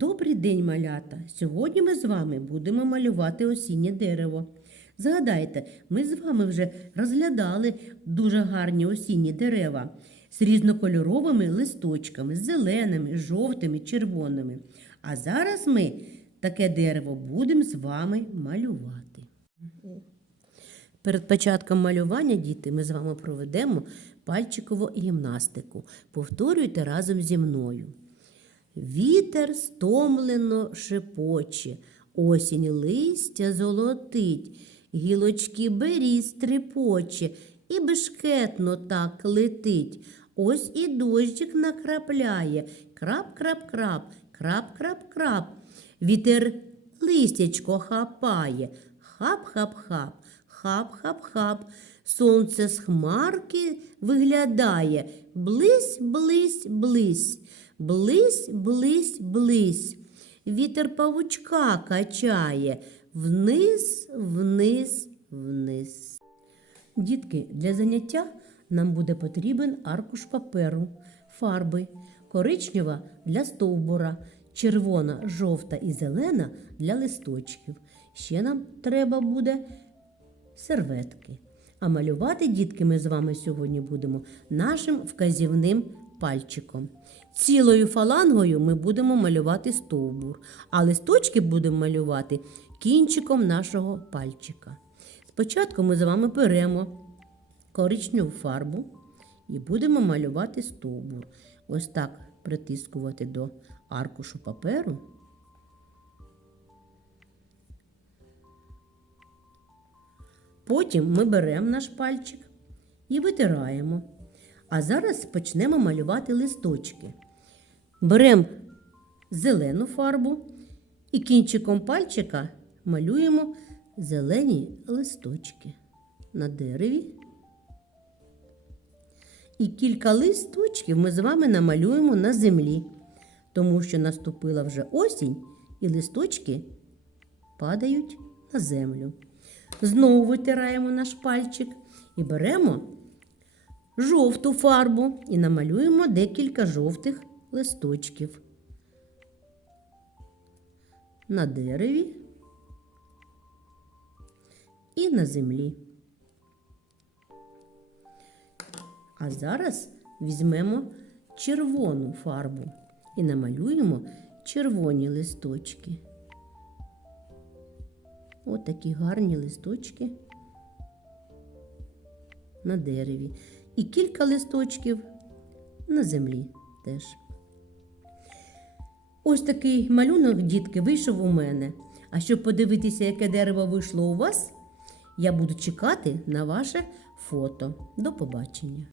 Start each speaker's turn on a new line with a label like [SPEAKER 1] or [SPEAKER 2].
[SPEAKER 1] Добрий день, малята! Сьогодні ми з вами будемо малювати осіннє дерево. Згадайте, ми з вами вже розглядали дуже гарні осінні дерева з різнокольоровими листочками, зеленими, жовтими, червоними. А зараз ми таке дерево будемо з вами малювати. Перед початком малювання, діти, ми з вами проведемо пальчикову гімнастику. Повторюйте разом зі мною. Вітер стомлено шепоче, осінь листя золотить, гілочки беріз трепоче, і бешкетно так летить. Ось і дощик накрапляє, крап-крап-крап, крап-крап-крап. Вітер листячко хапає, хап-хап-хап, хап-хап-хап. Сонце з хмарки виглядає, близь, близь, близь. Близь, близь, близь. Вітер павучка качає вниз, вниз, вниз. Дітки, для заняття нам буде потрібен аркуш паперу, фарби, коричнева для стовбура, червона, жовта і зелена для листочків. Ще нам треба буде серветки. А малювати, дітки, ми з вами сьогодні будемо нашим вказівним пальчиком. Цілою фалангою ми будемо малювати стовбур, а листочки будемо малювати кінчиком нашого пальчика. Спочатку ми з вами беремо коричневу фарбу і будемо малювати стовбур. Ось так притискувати до аркушу паперу. Потім ми беремо наш пальчик і витираємо. А зараз почнемо малювати листочки. Беремо зелену фарбу і кінчиком пальчика малюємо зелені листочки на дереві. І кілька листочків ми з вами намалюємо на землі, тому що наступила вже осінь, і листочки падають на землю. Знову витираємо наш пальчик і беремо жовту фарбу і намалюємо декілька жовтих листочків на дереві і на землі. А зараз візьмемо червону фарбу і намалюємо червоні листочки. Ось такі гарні листочки на дереві. І кілька листочків на землі теж. Ось такий малюнок, дітки, вийшов у мене. А щоб подивитися, яке дерево вийшло у вас, я буду чекати на ваше фото. До побачення.